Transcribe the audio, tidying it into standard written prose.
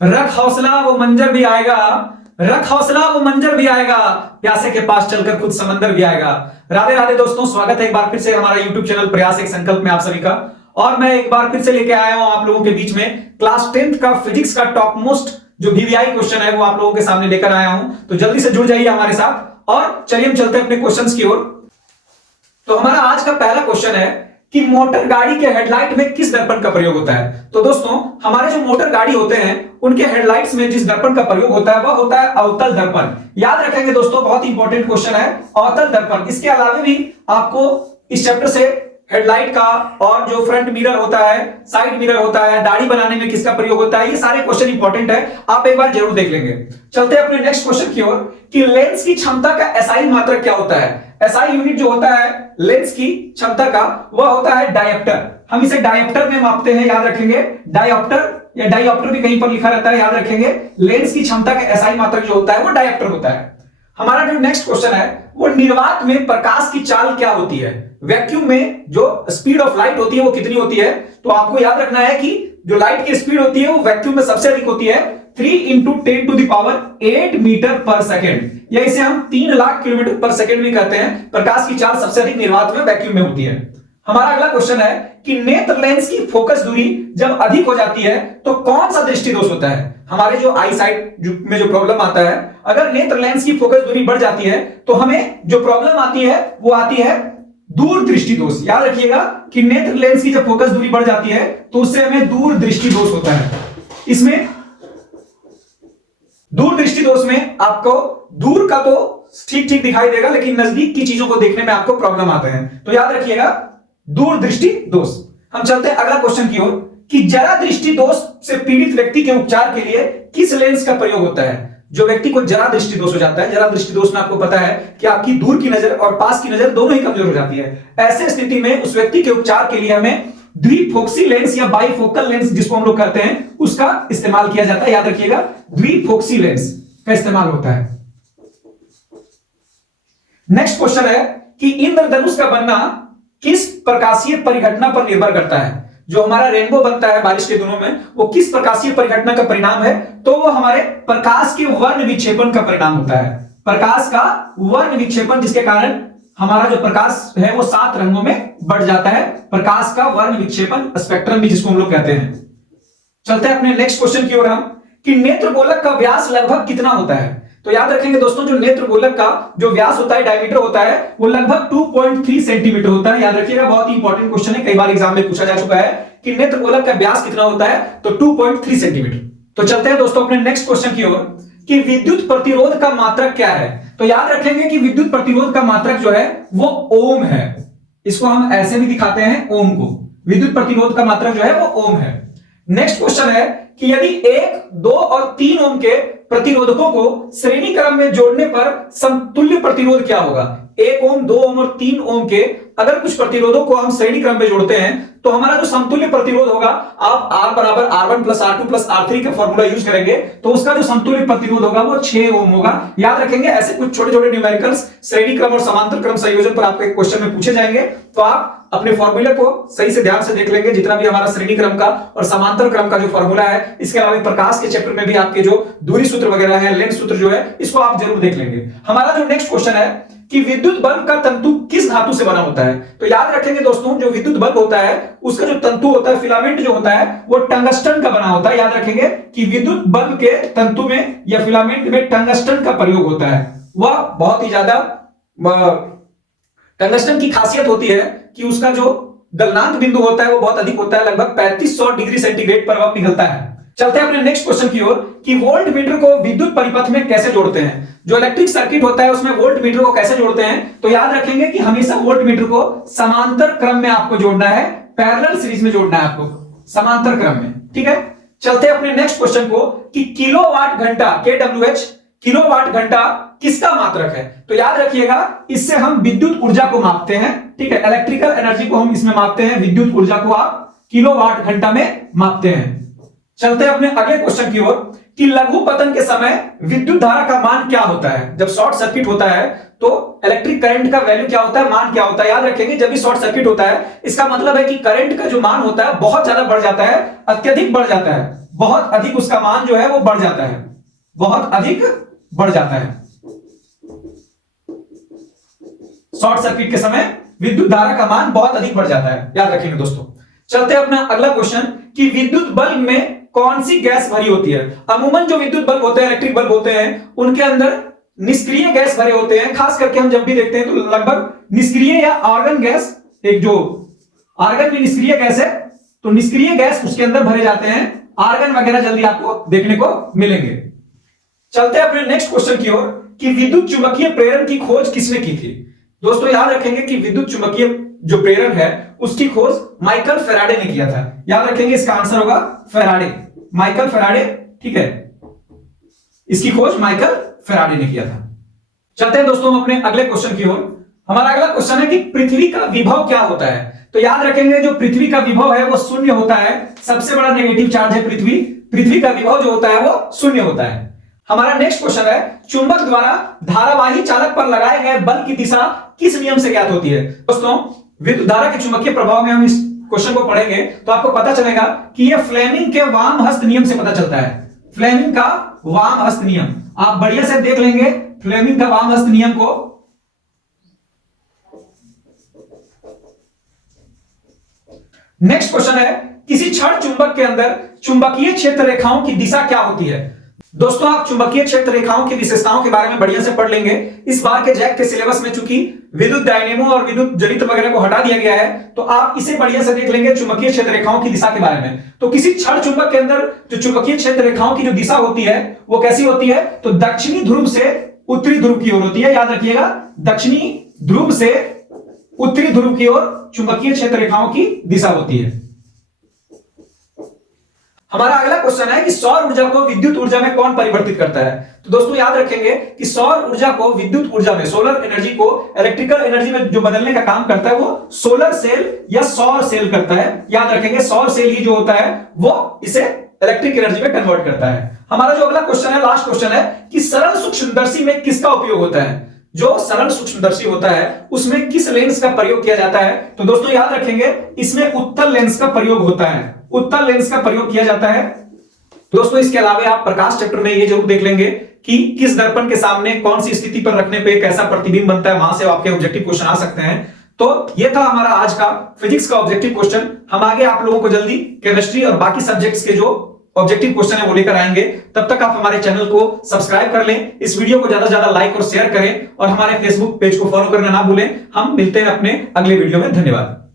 रख हौसला वो मंजर भी आएगा, रख हौसला वो मंजर भी आएगा, प्यासे के पास चलकर खुद समंदर भी आएगा। राधे राधे दोस्तों, स्वागत है एक बार फिर से हमारा YouTube चैनल प्रयास एक संकल्प में आप सभी का। और मैं एक बार फिर से लेके आया हूं आप लोगों के बीच में क्लास 10th का फिजिक्स का टॉप मोस्ट जो VVI क्वेश्चन है वो आप लोगों के सामने लेकर आया हूं। तो जल्दी से जुड़ जाइए हमारे साथ और चलिए हम चलते हैं अपने क्वेश्चंस की ओर। तो हमारा आज का पहला क्वेश्चन है कि मोटर गाड़ी के हेडलाइट में किस दर्पण का प्रयोग होता है। तो दोस्तों, हमारे जो मोटर गाड़ी होते हैं उनके हेडलाइट्स में जिस दर्पण का प्रयोग होता है वह होता है अवतल दर्पण। याद रखेंगे दोस्तों, बहुत इंपॉर्टेंट क्वेश्चन है अवतल दर्पण। इसके अलावा भी आपको इस चैप्टर से हेडलाइट का और जो फ्रंट मिरर होता है, साइड मिरर होता है, दाढ़ी बनाने में किसका प्रयोग होता है, ये सारे क्वेश्चन इंपॉर्टेंट है, आप एक बार जरूर देख लेंगे। चलते हैं अपने नेक्स्ट क्वेश्चन की ओर कि लेंस की क्षमता का एसआई मात्रक क्या होता है। एसआई यूनिट जो होता है लेंस की क्षमता का वह होता है डायोप्टर। हम इसे डायोप्टर में मापते हैं, याद रखेंगे डायोप्टर या डायोप्टर भी कहीं पर लिखा रहता है, याद रखेंगे। लेंस की क्षमता का एसआई मात्रक जो होता है वो डायोप्टर होता है। हमारा जो नेक्स्ट क्वेश्चन है वो निर्वात में प्रकाश की चाल क्या होती है। वैक्यूम में जो स्पीड ऑफ लाइट होती है वो कितनी होती है। तो आपको याद रखना है कि जो लाइट की स्पीड होती है वो वैक्यूम में सबसे अधिक होती है 3 × 10⁸ मीटर पर सेकेंड, या इसे हम 3 लाख किलोमीटर पर सेकेंड भी कहते हैं। प्रकाश की चाल सबसे अधिक निर्वात में वैक्यूम में होती है। हमारा अगला क्वेश्चन है कि नेत्र लेंस की फोकस दूरी जब अधिक हो जाती है तो कौन सा दृष्टि दोष होता है। हमारे जो आई साइट में जो प्रॉब्लम आता है, अगर नेत्र लेंस की फोकस दूरी बढ़ जाती है तो हमें जो प्रॉब्लम आती है वो आती है दूर दृष्टि दोष। याद रखिएगा कि नेत्र लेंस की जब फोकस दूरी बढ़ जाती है तो उससे हमें दूर दृष्टि दोष होता है। इसमें दूर दृष्टि दोष में आपको दूर का तो ठीक ठीक दिखाई देगा लेकिन नजदीक की चीजों को देखने में आपको प्रॉब्लम आते हैं। तो याद रखिएगा दूर दृष्टि दोष। हम चलते हैं अगला क्वेश्चन की ओर कि जरा दृष्टि दोष से पीड़ित व्यक्ति के उपचार के लिए किस लेंस का प्रयोग होता है। जो व्यक्ति को जरा दृष्टि दोष हो जाता है, जरा दृष्टि दोष में आपको पता है कि आपकी दूर की नजर और पास की नजर दोनों ही कमजोर हो जाती है। ऐसे स्थिति में उस व्यक्ति के उपचार के लिए हमें द्विफोक्सी लेंस या बाइफोकल लेंस जिसको हम लोग कहते हैं उसका इस्तेमाल किया जाता है। याद रखिएगा द्विफोक्सी लेंस का इस्तेमाल होता है। नेक्स्ट क्वेश्चन है कि इंद्रधनुष का बनना किस प्रकाशीय परिघटना पर निर्भर करता है। जो हमारा रेनबो बनता है बारिश के दिनों में वो किस प्रकाशीय परिघटना का परिणाम है। तो वो हमारे प्रकाश के वर्ण विक्षेपण का परिणाम होता है। प्रकाश का वर्ण विक्षेपण, जिसके कारण हमारा जो प्रकाश है वो 7 रंगों में बढ़ जाता है। प्रकाश का वर्ण विक्षेपण, स्पेक्ट्रम भी जिसको हम लोग कहते हैं। चलते हैं अपने नेक्स्ट क्वेश्चन की ओर हम कि नेत्र गोलक का व्यास लगभग कितना होता है। तो याद रखेंगे दोस्तों, जो नेत्र गोलक का जो व्यास होता है, डायमीटर होता है, वो लगभग 2.3 सेंटीमीटर होता है। याद रखिएगा, बहुत ही इंपॉर्टेंट क्वेश्चन है, कई बार एग्जाम में पूछा जा चुका है कि नेत्र गोलक का व्यास कितना होता है, तो 2.3 सेंटीमीटर। तो चलते हैं दोस्तों अपने नेक्स्ट क्वेश्चन की ओर कि विद्युत प्रतिरोध का मात्रक क्या है। तो याद रखेंगे कि विद्युत प्रतिरोध का मात्रक जो है वो ओम है। इसको हम ऐसे भी दिखाते हैं ओम को। विद्युत प्रतिरोध का मात्रक जो है वो ओम है। नेक्स्ट क्वेश्चन है कि यदि 1, 2 और 3 ओम के प्रतिरोधकों को श्रेणी क्रम में जोड़ने पर समतुल्य प्रतिरोध क्या होगा। 1 ओम, 2 ओम और 3 ओम के अगर कुछ प्रतिरोधों को हम श्रेणी क्रम में जोड़ते हैं तो हमारा जो समतुल्य प्रतिरोध होगा, आप R बराबर R1 plus R2 plus R3 का फॉर्मूला यूज करेंगे तो उसका जो समतुल्य प्रतिरोध होगा वो 6 ओम होगा। याद रखेंगे, ऐसे कुछ छोटे छोटे न्यूमेरिकल्स श्रेणी क्रम और समांतर क्रम संयोजन पर आपके क्वेश्चन में पूछे जाएंगे, तो आप अपने फॉर्मूले को सही से ध्यान से देख लेंगे। जितना भी हमारा श्रेणी क्रम का और समांतर क्रम का जो फॉर्मूला है, इसके अलावा प्रकाश के चैप्टर में भी आपके जो दूरी सूत्र वगैरह है, लेंस सूत्र जो है, इसको आप जरूर देख लेंगे। हमारा जो नेक्स्ट क्वेश्चन है कि विद्युत बल्ब का तंतु किस धातु से बना होता है। तो याद रखेंगे दोस्तों, जो विद्युत बल्ब होता है उसका जो तंतु होता है, फिलामेंट जो होता है, वो टंगस्टन का बना होता है। याद रखेंगे कि विद्युत बल्ब के तंतु में या फिलामेंट में टंगस्टन का प्रयोग होता है। वह बहुत ही ज्यादा, टंगस्टन की खासियत होती है कि उसका जो गलनांक बिंदु होता है वो बहुत अधिक होता है, लगभग 3500 डिग्री सेंटीग्रेड पर वह पिघलता है। चलते हैं अपने नेक्स्ट क्वेश्चन की ओर कि वोल्ट मीटर को विद्युत परिपथ में कैसे जोड़ते हैं। जो इलेक्ट्रिक सर्किट होता है उसमें वोल्ट मीटर को कैसे जोड़ते हैं। तो याद रखेंगे कि हमेशा वोल्ट मीटर को समांतर क्रम में आपको जोड़ना है, पैरेलल सीरीज में जोड़ना है आपको, समांतर क्रम में। ठीक है, चलते हैं अपने नेक्स्ट क्वेश्चन को कि किलोवाट घंटा KWH, किलोवाट घंटा किसका मात्रक है। तो याद रखिएगा, इससे हम विद्युत ऊर्जा को मापते हैं। ठीक है, इलेक्ट्रिकल एनर्जी को हम इसमें मापते हैं, विद्युत ऊर्जा को आप किलोवाट घंटा में मापते हैं। चलते हैं अपने अगले क्वेश्चन की ओर कि लघु पतन के समय विद्युत धारा का मान क्या होता है। जब शॉर्ट सर्किट होता है तो इलेक्ट्रिक करंट का वैल्यू क्या होता है, मान क्या होता है। याद रखेंगे, जब भी शॉर्ट सर्किट होता है इसका मतलब है कि करंट का जो मान होता है बहुत ज्यादा बढ़ जाता है, अत्यधिक बढ़ जाता है, बहुत अधिक उसका मान जो है वो बढ़ जाता है, बहुत अधिक बढ़ जाता है। शॉर्ट सर्किट के समय विद्युत धारा का मान बहुत अधिक बढ़ जाता है, याद रखेंगे दोस्तों। चलते हैं अपना अगला क्वेश्चन कि विद्युत बल्ब में कौन सी गैस भरी होती है। अमूमन जो विद्युत बल्ब होते हैं, इलेक्ट्रिक बल्ब होते हैं, उनके अंदर निष्क्रिय गैस भरे होते हैं। खास करके हम जब भी देखते हैं तो लगभग निष्क्रिय या आर्गन गैस, एक जो आर्गन भी निष्क्रिय गैस है, तो निष्क्रिय गैस उसके अंदर भरे जाते हैं। आर्गन वगैरह जल्दी आपको देखने को मिलेंगे। चलते हैं अपने नेक्स्ट क्वेश्चन की ओर कि विद्युत चुंबकीय प्रेरण की खोज किसने की थी। दोस्तों याद रखेंगे कि विद्युत चुंबकीय जो प्रेरण है उसकी खोज माइकल फैराडे ने किया था। याद रखेंगे इसका आंसर होगा फैराडे, माइकल फैराडे, ठीक है, इसकी खोज माइकल फैराडे ने किया था। चलते हैं दोस्तों हम अपने अगले क्वेश्चन की ओर। हमारा अगला क्वेश्चन है कि पृथ्वी का विभव क्या होता है। तो याद रखेंगे जो पृथ्वी का विभव है वो शून्य होता है। सबसे बड़ा नेगेटिव चार्ज है पृथ्वी, पृथ्वी का विभव जो होता है वो शून्य होता है। हमारा नेक्स्ट क्वेश्चन है चुंबक द्वारा धारावाही चालक पर लगाए गए बल की दिशा किस नियम से ज्ञात होती है। दोस्तों विद्युत धारा के चुंबकीय प्रभाव में हम इस क्वेश्चन को पढ़ेंगे तो आपको पता चलेगा कि यह फ्लेमिंग के वाम हस्त नियम से पता चलता है। फ्लेमिंग का वाम हस्त नियम आप बढ़िया से देख लेंगे, फ्लेमिंग का वाम हस्त नियम को। नेक्स्ट क्वेश्चन है किसी क्षण चुंबक के अंदर चुंबकीय क्षेत्र रेखाओं की दिशा क्या होती है। दोस्तों आप चुंबकीय क्षेत्र रेखाओं की विशेषताओं के बारे में बढ़िया से पढ़ लेंगे। इस बार के जैक के सिलेबस में चूंकि विद्युत डायनेमो और विद्युत जनित्र वगैरह को हटा दिया गया है तो आप इसे बढ़िया से देख लेंगे चुंबकीय क्षेत्र रेखाओं की दिशा के बारे में। तो किसी क्षण चुंबक के अंदर जो चुंबकीय क्षेत्र रेखाओं की जो दिशा होती है वो कैसी होती है, तो दक्षिणी ध्रुव से उत्तरी ध्रुव की ओर होती है। याद रखिएगा दक्षिणी ध्रुव से उत्तरी ध्रुव की ओर चुंबकीय क्षेत्र रेखाओं की दिशा होती है। हमारा अगला क्वेश्चन है कि सौर ऊर्जा को विद्युत ऊर्जा में कौन परिवर्तित करता है। तो दोस्तों याद रखेंगे कि सौर ऊर्जा को विद्युत ऊर्जा में, सोलर एनर्जी को इलेक्ट्रिकल एनर्जी में जो बदलने का काम करता है वो सोलर सेल या सौर सेल करता है। याद रखेंगे सौर सेल ही जो होता है वो इसे इलेक्ट्रिक एनर्जी में कन्वर्ट करता है। हमारा जो अगला क्वेश्चन है, लास्ट क्वेश्चन है कि सरल सूक्ष्मदर्शी में किसका उपयोग होता है। जो सरल सूक्ष्मदर्शी होता है उसमें किस लेंस का प्रयोग किया जाता है। तो दोस्तों याद रखेंगे इसमें उत्तल लेंस का प्रयोग होता है, उत्तल लेंस का प्रयोग किया जाता है। दोस्तों इसके अलावा आप प्रकाश चैप्टर में ये जरूर देख लेंगे कि किस दर्पण के सामने कौन सी स्थिति पर रखने पे कैसा प्रतिबिंब बनता है, वहां से आपके ऑब्जेक्टिव क्वेश्चन आ सकते हैं। तो ये था हमारा आज का फिजिक्स का ऑब्जेक्टिव क्वेश्चन। हम आगे आप लोगों को जल्दी केमिस्ट्री और बाकी सब्जेक्ट्स के जो ऑब्जेक्टिव क्वेश्चन है वो लेकर आएंगे। तब तक आप हमारे चैनल को सब्सक्राइब कर लें, इस वीडियो को ज्यादा से ज्यादा लाइक और शेयर करें और हमारे फेसबुक पेज को फॉलो करना ना भूलें। हम मिलते हैं अपने अगले वीडियो में। धन्यवाद।